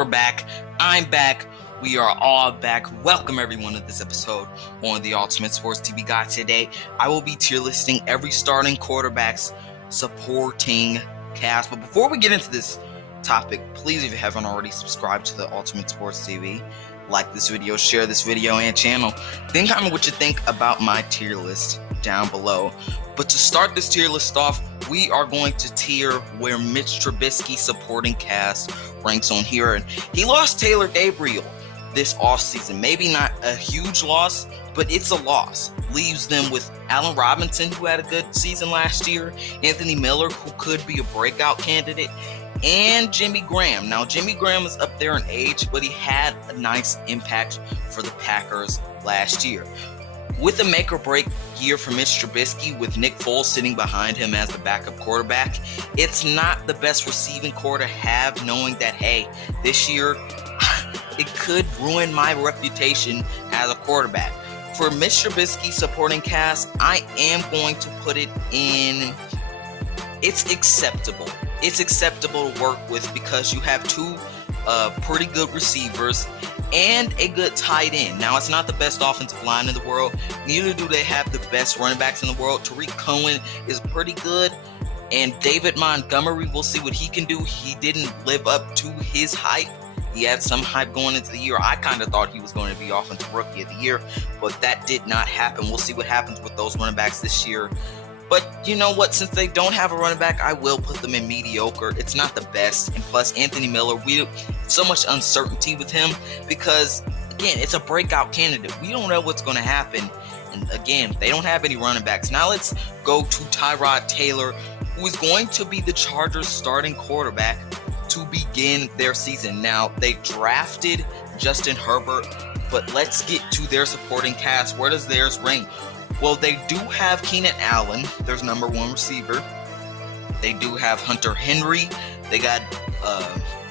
You're back. I'm back. We are all back. Welcome everyone to this episode on the Ultimate Sports TV Guide. Today, I will be tier listing every starting quarterback's supporting cast. But before we get into this topic, please, if you haven't already, subscribe to the Ultimate Sports TV. Like this video, share this video and channel. Think comment what you think about my tier list down below. But to start this tier list off, we are going to tier where Mitch Trubisky's supporting cast ranks on here. And he lost Taylor Gabriel this offseason. Maybe not a huge loss, but it's a loss. Leaves them with Allen Robinson, who had a good season last year, Anthony Miller, who could be a breakout candidate, and Jimmy Graham. Now, Jimmy Graham is up there in age, but he had a nice impact for the Packers last year. With a make-or-break year for Mitch Trubisky, with Nick Foles sitting behind him as the backup quarterback, it's not the best receiving core to have, knowing that, hey, this year, it could ruin my reputation as a quarterback. For Mitch Trubisky's supporting cast, I am going to put it in, it's acceptable. It's acceptable to work with because you have two pretty good receivers and a good tight end. Now, it's not the best offensive line in the world. Neither do they have the best running backs in the world. Tariq Cohen is pretty good. And David Montgomery, we'll see what he can do. He didn't live up to his hype. He had some hype going into the year. I kind of thought he was going to be Offensive Rookie of the Year, but that did not happen. We'll see what happens with those running backs this year. But you know what? Since they don't have a running back, I will put them in mediocre. It's not the best. And plus, Anthony Miller, so much uncertainty with him because, again, it's a breakout candidate. We don't know what's going to happen. And again, they don't have any running backs. Now let's go to Tyrod Taylor, who is going to be the Chargers' starting quarterback to begin their season. Now, they drafted Justin Herbert, but let's get to their supporting cast. Where does theirs rank? Well, they do have Keenan Allen, their number one receiver. They do have Hunter Henry. They got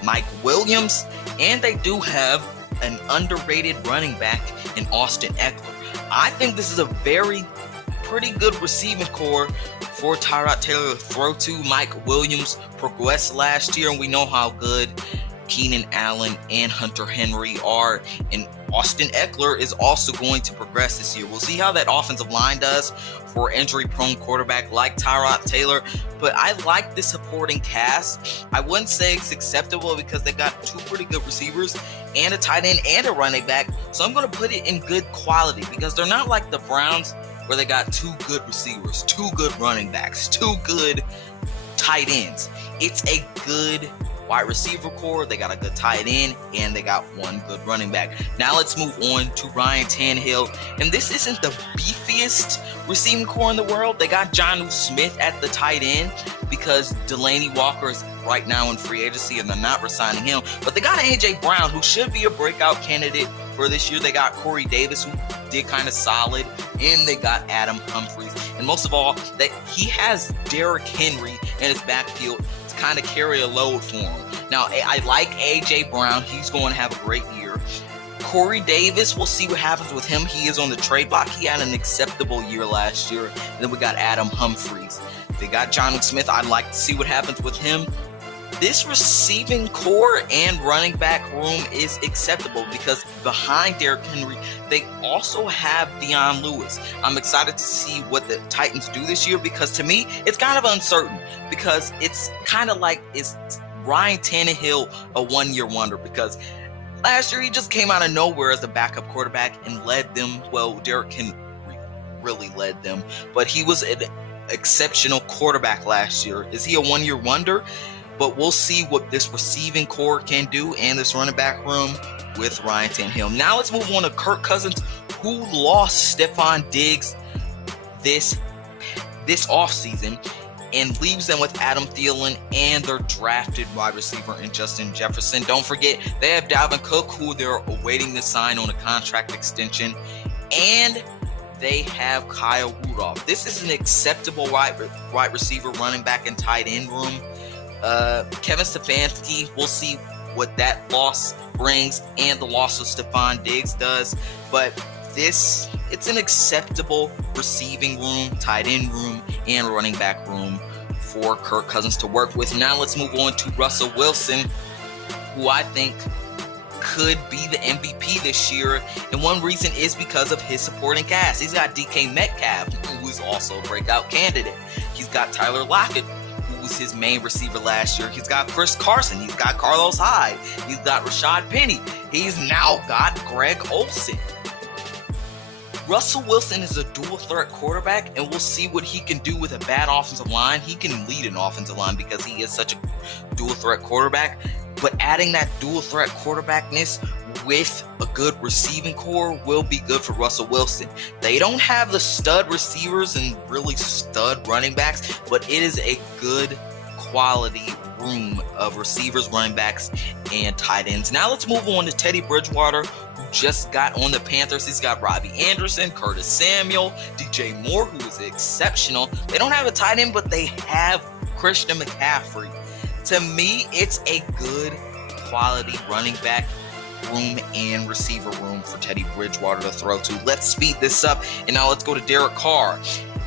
Mike Williams. And they do have an underrated running back in Austin Eckler. I think this is a pretty good receiving core for Tyrod Taylor to throw to. Mike Williams progressed last year, and we know how good Keenan Allen and Hunter Henry are. And Austin Eckler is also going to progress this year. We'll see how that offensive line does for injury-prone quarterback like Tyrod Taylor. But I like the supporting cast. I wouldn't say it's acceptable because they got two pretty good receivers and a tight end and a running back. So I'm going to put it in good quality because they're not like the Browns where they got two good receivers, two good running backs, two good tight ends. It's a good wide receiver core. They got a good tight end, and they got one good running back. Now let's move on to Ryan Tannehill. And this isn't the beefiest receiving core in the world. They got Jonnu Smith at the tight end because Delaney Walker is right now in free agency, and they're not re-signing him. But they got A.J. Brown, who should be a breakout candidate for this year. They got Corey Davis, who did kind of solid, and they got Adam Humphries. And most of all, that he has Derrick Henry in his backfield to kind of carry a load for him. Now, I like A.J. Brown. He's going to have a great year. Corey Davis, we'll see what happens with him. He is on the trade block. He had an acceptable year last year. And then we got Adam Humphries. They got Jonnu Smith. I'd like to see what happens with him. This receiving core and running back room is acceptable because behind Derrick Henry, they also have Dion Lewis. I'm excited to see what the Titans do this year because to me, it's kind of uncertain because it's kind of like it's Ryan Tannehill a one-year wonder because last year he just came out of nowhere as a backup quarterback and led them. Well, Derrick Henry really led them, but he was an exceptional quarterback last year. Is he a one-year wonder? But we'll see what this receiving core can do and this running back room with Ryan Tannehill. Now let's move on to Kirk Cousins, who lost Stephon Diggs this offseason and leaves them with Adam Thielen and their drafted wide receiver in Justin Jefferson. Don't forget, they have Dalvin Cook, who they're awaiting to sign on a contract extension, and they have Kyle Rudolph. This is an acceptable wide receiver, running back, and tight end room. Kevin Stefanski, we'll see what that loss brings and the loss of Stephon Diggs does, but it's an acceptable receiving room, tight end room, and running back room for Kirk Cousins to work with. Now let's move on to Russell Wilson, who I think could be the MVP this year, and one reason is because of his supporting cast. He's got DK Metcalf, who is also a breakout candidate. He's got Tyler Lockett, who was his main receiver last year. He's got Chris Carson. He's got Carlos Hyde. He's got Rashad Penny. He's now got Greg Olsen. Russell Wilson is a dual-threat quarterback, and we'll see what he can do with a bad offensive line. He can lead an offensive line because he is such a dual-threat quarterback. But adding that dual-threat quarterbackness with a good receiving core will be good for Russell Wilson. They don't have the stud receivers and really stud running backs, but it is a good quality room of receivers, running backs, and tight ends. Now let's move on to Teddy Bridgewater, who just got on the Panthers. He's got Robbie Anderson, Curtis Samuel, DJ Moore, who is exceptional. They don't have a tight end, but they have Christian McCaffrey. To me, it's a good quality running back room and receiver room for Teddy Bridgewater to throw to. Let's speed this up, and now let's go to Derek Carr.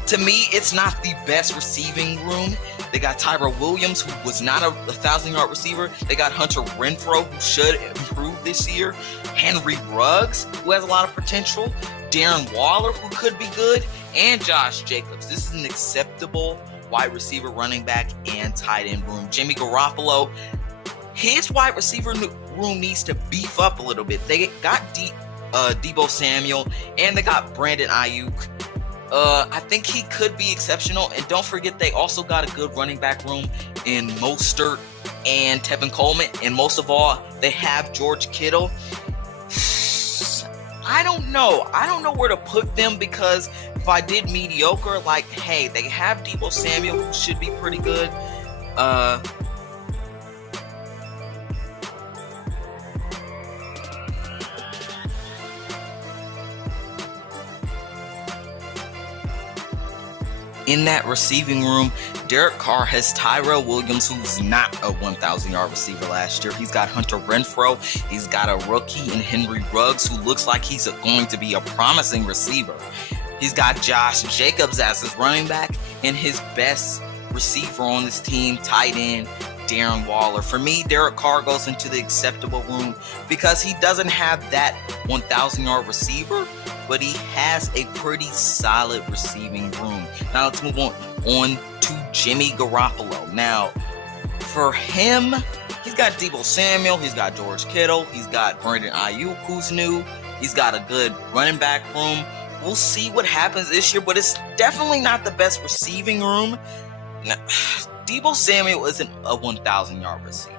To me, it's not the best receiving room. They got Tyrod Williams, who was not a 1,000-yard receiver. They got Hunter Renfrow, who should improve this year. Henry Ruggs, who has a lot of potential. Darren Waller, who could be good. And Josh Jacobs. This is an acceptable wide receiver, running back, and tight end room. Jimmy Garoppolo, his wide receiver room needs to beef up a little bit. They got Deebo Samuel, and they got Brandon Ayuk. I think he could be exceptional. And don't forget, they also got a good running back room in Mostert and Tevin Coleman. And most of all, they have George Kittle. I don't know. I don't know where to put them, because if I did mediocre, like, hey, they have Deebo Samuel, who should be pretty good. In that receiving room, Derek Carr has Tyrell Williams, who's not a 1,000-yard receiver last year. He's got Hunter Renfrow. He's got a rookie in Henry Ruggs, who looks like he's going to be a promising receiver. He's got Josh Jacobs as his running back, and his best receiver on this team, tight end, Darren Waller. For me, Derek Carr goes into the acceptable room because he doesn't have that 1,000-yard receiver, but he has a pretty solid receiving room. Now let's move on to Jimmy Garoppolo. Now, for him, he's got Deebo Samuel, he's got George Kittle, he's got Brandon Ayuk, who's new, he's got a good running back room. We'll see what happens this year, but it's definitely not the best receiving room. Now, Deebo Samuel isn't a 1,000-yard receiver.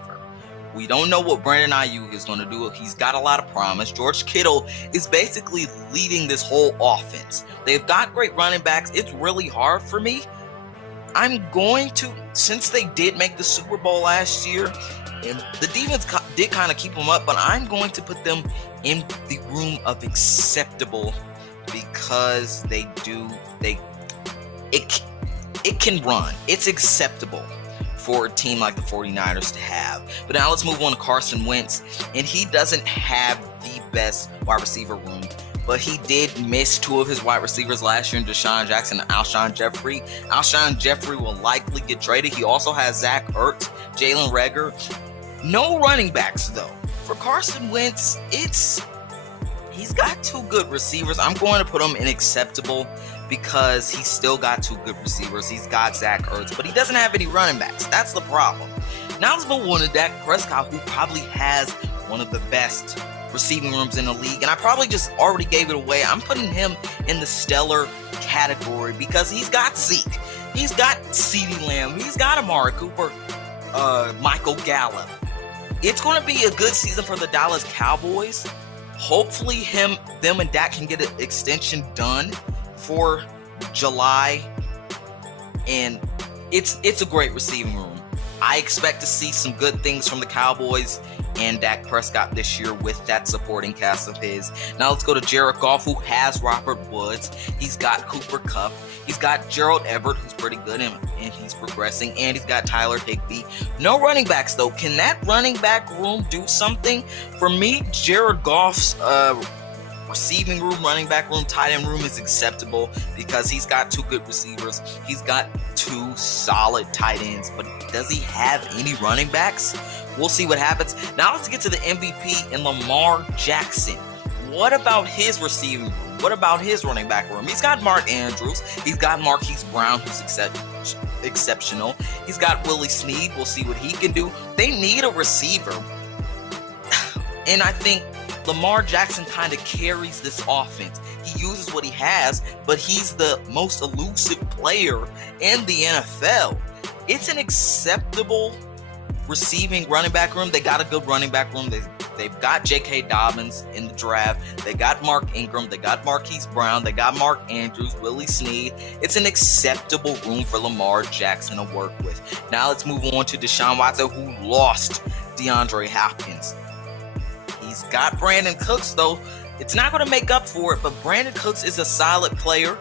We don't know what Brandon Ayuk is going to do. He's got a lot of promise. George Kittle is basically leading this whole offense. They've got great running backs. It's really hard for me. I'm going to, since they did make the Super Bowl last year, and the defense did kind of keep them up, but I'm going to put them in the room of acceptable, because it can run. It's acceptable for a team like the 49ers to have. But now let's move on to Carson Wentz. And he doesn't have the best wide receiver room, but he did miss two of his wide receivers last year in Deshaun Jackson and Alshon Jeffrey. Alshon Jeffrey will likely get traded. He also has Zach Ertz, Jalen Reagor. No running backs, though. For Carson Wentz, he's got two good receivers. I'm going to put him in acceptable, because he's still got two good receivers. He's got Zach Ertz, but he doesn't have any running backs. That's the problem. Now let's move on to Dak Prescott, who probably has one of the best receiving rooms in the league. And I probably just already gave it away. I'm putting him in the stellar category because he's got Zeke. He's got CeeDee Lamb. He's got Amari Cooper, Michael Gallup. It's going to be a good season for the Dallas Cowboys. Hopefully them and Dak can get an extension done for July, and it's a great receiving room. I expect to see some good things from the Cowboys and Dak Prescott this year with that supporting cast of his. Now let's go to Jared Goff, who has Robert Woods. He's got Cooper Kupp. He's got Gerald Everett, who's pretty good, and he's progressing. And he's got Tyler Higbee. No running backs, though. Can that running back room do something? For me, Jared Goff's receiving room, running back room, tight end room is acceptable because he's got 2 good receivers. He's got 2 solid tight ends, but does he have any running backs? We'll see what happens. Now let's get to the MVP and Lamar Jackson. What about his receiving room? What about his running back room? He's got Mark Andrews. He's got Marquise Brown, who's exceptional. He's got Willie Snead. We'll see what he can do. They need a receiver. And I think Lamar Jackson kind of carries this offense. He uses what he has, but he's the most elusive player in the NFL. It's an acceptable receiving running back room. They got a good running back room. They've got J.K. Dobbins in the draft. They got Mark Ingram. They got Marquise Brown. They got Mark Andrews, Willie Snead. It's an acceptable room for Lamar Jackson to work with. Now let's move on to Deshaun Watson, who lost DeAndre Hopkins. He's got Brandon Cooks, though. It's not going to make up for it, but Brandon Cooks is a solid player.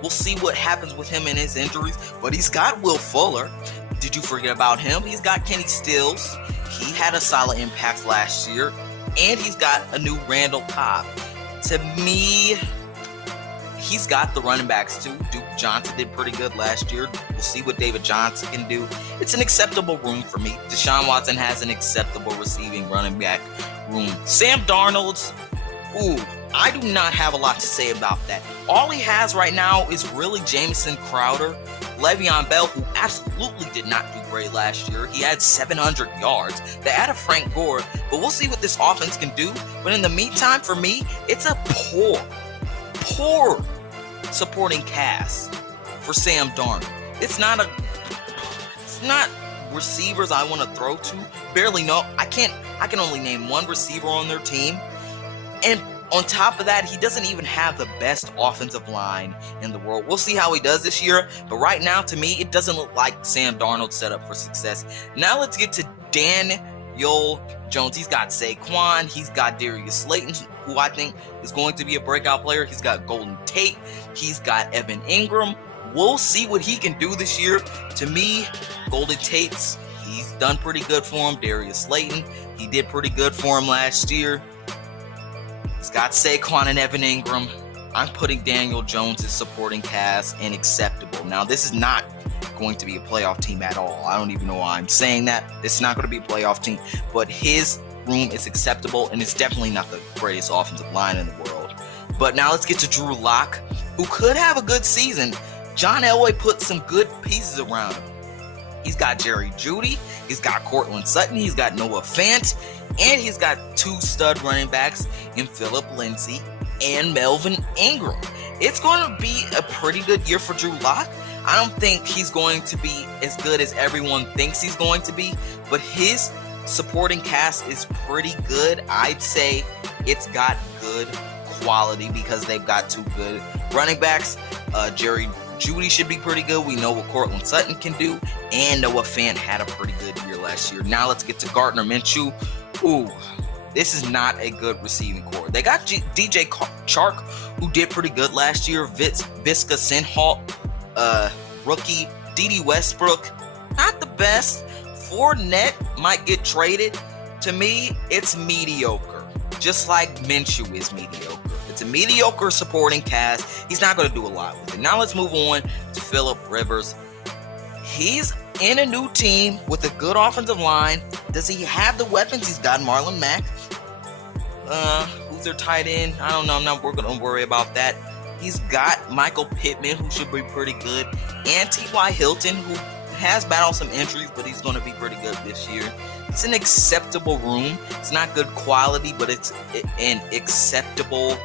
We'll see what happens with him and his injuries, but he's got Will Fuller. Did you forget about him? He's got Kenny Stills. He had a solid impact last year, and he's got a new Randall Cobb. To me, he's got the running backs too. Duke Johnson did pretty good last year. We'll see what David Johnson can do. It's an acceptable room for me. Deshaun Watson has an acceptable receiving running back room. Sam Darnold, I do not have a lot to say about that. All he has right now is really Jamison Crowder, Le'Veon Bell, who absolutely did not do great last year. He had 700 yards. They added Frank Gore, but we'll see what this offense can do. But in the meantime, for me, it's a poor supporting cast for Sam Darnold. It's not receivers I want to throw to. Barely know. I can only name one receiver on their team. And on top of that, he doesn't even have the best offensive line in the world. We'll see how he does this year. But right now, to me, it doesn't look like Sam Darnold set up for success. Now let's get to Daniel Jones. He's got Saquon. He's got Darius Slayton, who I think is going to be a breakout player. He's got Golden Tate. He's got Evan Ingram. We'll see what he can do this year. To me, Golden Tate's, he's done pretty good for him. Darius Slayton, he did pretty good for him last year. He's got Saquon and Evan Ingram. I'm putting Daniel Jones' supporting cast and acceptable. Now, this is not going to be a playoff team at all. I don't even know why I'm saying that. It's not going to be a playoff team, but his room is acceptable, and it's definitely not the greatest offensive line in the world. But now let's get to Drew Lock, who could have a good season. John Elway put some good pieces around him. He's got Jerry Jeudy, he's got Cortland Sutton, he's got Noah Fant, and he's got 2 stud running backs in Phillip Lindsay and Melvin Ingram. It's going to be a pretty good year for Drew Lock. I don't think he's going to be as good as everyone thinks he's going to be, but his supporting cast is pretty good. I'd say it's got good quality because they've got 2 good running backs. Jerry Jeudy should be pretty good. We know what Cortland Sutton can do, and Noah Fant had a pretty good year last year. Now let's get to Gardner Minshew. This is not a good receiving core. They got DJ Chark, who did pretty good last year. Visca Sinhalt, rookie. D.D. Westbrook, not the best. Fournette might get traded. To me, it's mediocre, just like Minshew is mediocre. It's a mediocre supporting cast. He's not going to do a lot with it. Now let's move on to Phillip Rivers. He's in a new team with a good offensive line. Does he have the weapons? He's got Marlon Mack. Who's their tight end? I don't know. I'm not going to worry about that. He's got Michael Pittman, who should be pretty good, and T.Y. Hilton, who has battled some injuries, but he's going to be pretty good this year. It's an acceptable room. It's not good quality, but it's an acceptable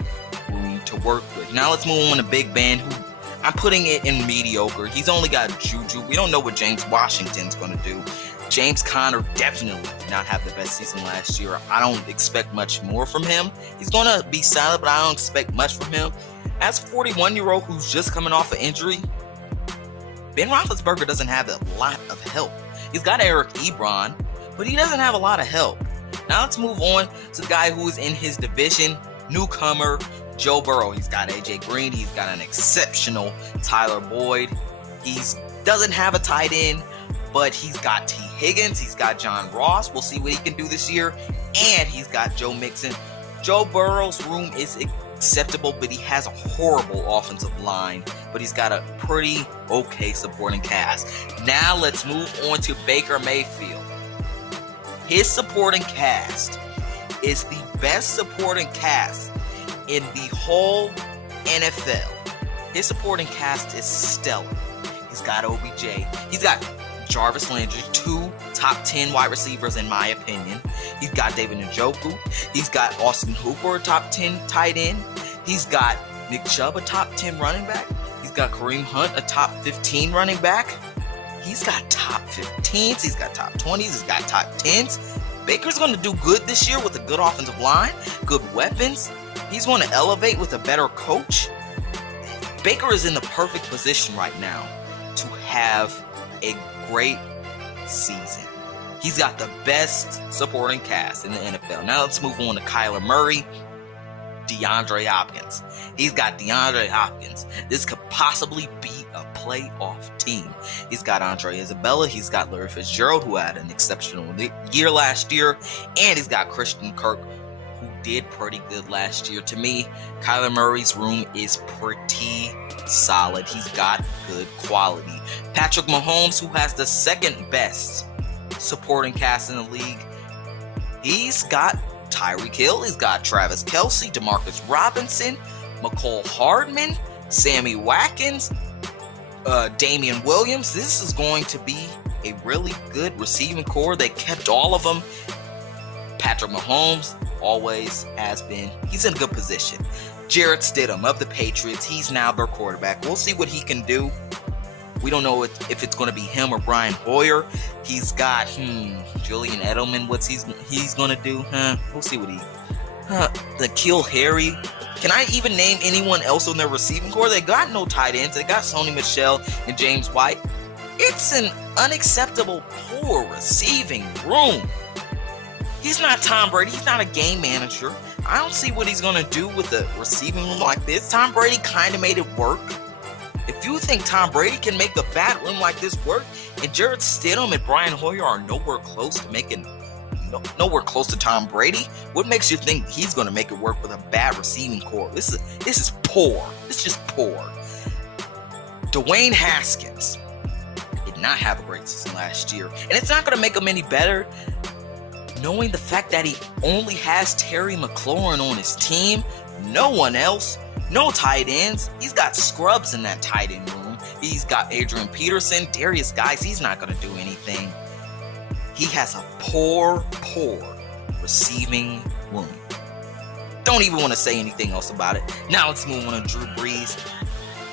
room to work with. Now let's move on to Big Ben, who I'm putting it in mediocre. He's only got Juju. We don't know what James Washington's going to do. James Conner definitely did not have the best season last year. I don't expect much more from him. He's going to be solid, but I don't expect much from him. As a 41-year-old who's just coming off an injury, Ben Roethlisberger doesn't have a lot of help. He's got Eric Ebron, but he doesn't have a lot of help. Now let's move on to the guy who is in his division, newcomer Joe Burrow. He's got AJ Green. He's got an exceptional Tyler Boyd. He doesn't have a tight end, but he's got T. Higgins. He's got John Ross. We'll see what he can do this year. And he's got Joe Mixon, Joe Burrow's room is acceptable, but he has a horrible offensive line, but he's got a pretty okay supporting cast. Now let's move on to Baker Mayfield. His supporting cast is the best supporting cast in the whole NFL. His supporting cast is stellar. He's got OBJ. He's got Jarvis Landry, 2 top 10 wide receivers in my opinion. He's got David Njoku. He's got Austin Hooper, a top 10 tight end. He's got Nick Chubb, a top 10 running back. He's got Kareem Hunt, a top 15 running back. He's got top 15s. He's got top 20s. He's got top 10s. Baker's going to do good this year with a good offensive line, good weapons. He's going to elevate with a better coach. Baker is in the perfect position right now to have a great season. He's got the best supporting cast in the NFL. Now let's move on to Kyler Murray, DeAndre Hopkins. He's got DeAndre Hopkins. This could possibly be a playoff team. He's got Andre Isabella. He's got Larry Fitzgerald, who had an exceptional year last year. And he's got Christian Kirk, who did pretty good last year. To me, Kyler Murray's room is pretty solid. He's got good quality. Patrick Mahomes, who has the second best supporting cast in the league, he's got Tyreek Hill, he's got Travis Kelce, Demarcus Robinson, McCole Hardman, Sammy Watkins, Damian Williams. This is going to be a really good receiving core. They kept all of them. Patrick Mahomes always has been. He's in a good position. Jarrett Stidham of the Patriots, he's now their quarterback. We'll see what he can do. We don't know if it's going to be him or Brian Hoyer. He's got Julian Edelman. What's he's going to do? We'll see what N'Keal Harry. Can I even name anyone else on their receiving core? They got no tight ends. They got Sony Michel and James White. It's an unacceptable poor receiving room. He's not Tom Brady. He's not a game manager. I don't see what he's going to do with a receiving room like this. Tom Brady kind of made it work. If you think Tom Brady can make a bad room like this work, and Jarrett Stidham and Brian Hoyer are nowhere close to Tom Brady, what makes you think he's going to make it work with a bad receiving core? This is poor. It's just poor. Dwayne Haskins did not have a great season last year, and it's not going to make him any better knowing the fact that he only has Terry McLaurin on his team, no one else. No tight ends. He's got scrubs in that tight end room. He's got Adrian Peterson, Darius Guice. He's not going to do anything. He has a poor receiving room. Don't even want to say anything else about it. Now let's move on to Drew Brees.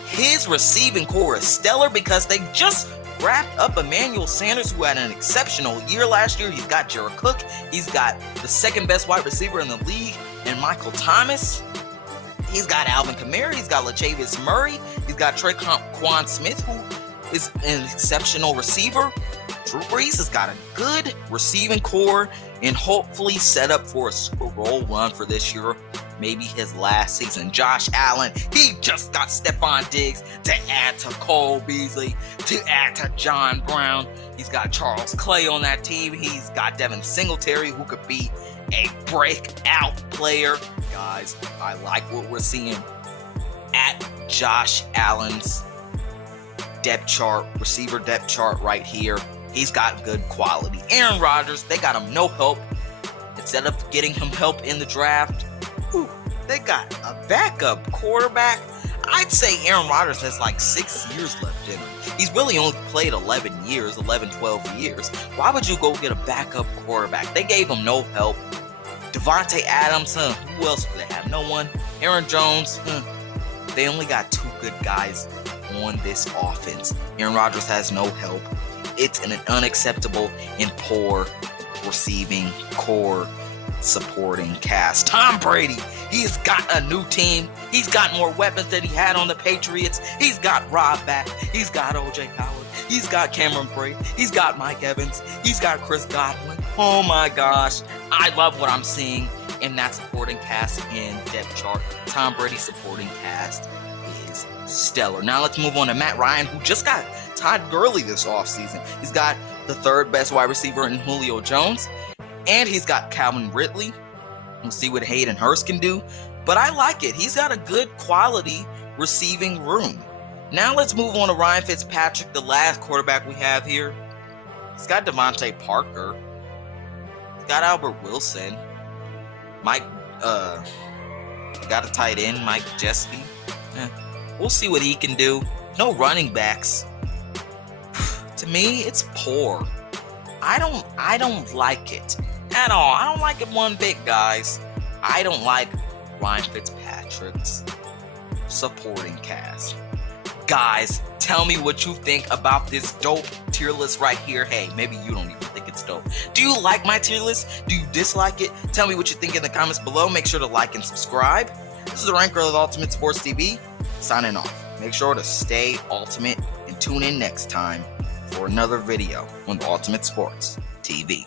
His receiving core is stellar because they just wrapped up Emmanuel Sanders, who had an exceptional year last year. He's got Jared Cook. He's got the second best wide receiver in the league, and Michael Thomas. He's got Alvin Kamara. He's got Latavius Murray. He's got Tre'Quan Smith, who is an exceptional receiver. Drew Brees has got a good receiving core and hopefully set up for a Super Bowl run for this year, maybe his last season. Josh Allen, he just got Stephon Diggs to add to Cole Beasley, to add to John Brown. He's got Charles Clay on that team. He's got Devin Singletary, who could be a breakout player. Guys, I like what we're seeing at Josh Allen's depth chart, receiver depth chart right here. He's got good quality. Aaron Rodgers, they got him no help. Instead of getting him help in the draft, they got a backup quarterback. I'd say Aaron Rodgers has like 6 years left in him. He's really only played 11 years, 12 years. Why would you go get a backup quarterback? They gave him no help. Devontae Adams, who else do they have? No one. Aaron Jones, they only got 2 good guys on this offense. Aaron Rodgers has no help. It's an unacceptable and poor receiving core supporting cast. Tom Brady, he's got a new team. He's got more weapons than he had on the Patriots. He's got Rob back. He's got O.J. Howard. He's got Cameron Brate. He's got Mike Evans. He's got Chris Godwin. Oh my gosh. I love what I'm seeing in that supporting cast in depth chart. Tom Brady's supporting cast is stellar. Now let's move on to Matt Ryan, who just got Todd Gurley this offseason. He's got the third best wide receiver in Julio Jones, and he's got Calvin Ridley. We'll see what Hayden Hurst can do, but I like it. He's got a good quality receiving room. Now let's move on to Ryan Fitzpatrick, the last quarterback we have here. He's got Devontae Parker. He's got Albert Wilson. Got a tight end, Mike Gesicki. We'll see what he can do. No running backs. To me, it's poor. I don't like it at all. I don't like it one bit, guys. I don't like Ryan Fitzpatrick's supporting cast. Guys, tell me what you think about this dope tier list right here. Hey, maybe you don't even think it's dope. Do you like my tier list? Do you dislike it? Tell me what you think in the comments below. Make sure to like and subscribe. This is the Ranker of Ultimate Sports TV, signing off. Make sure to stay ultimate and tune in next time for another video on the Ultimate Sports TV.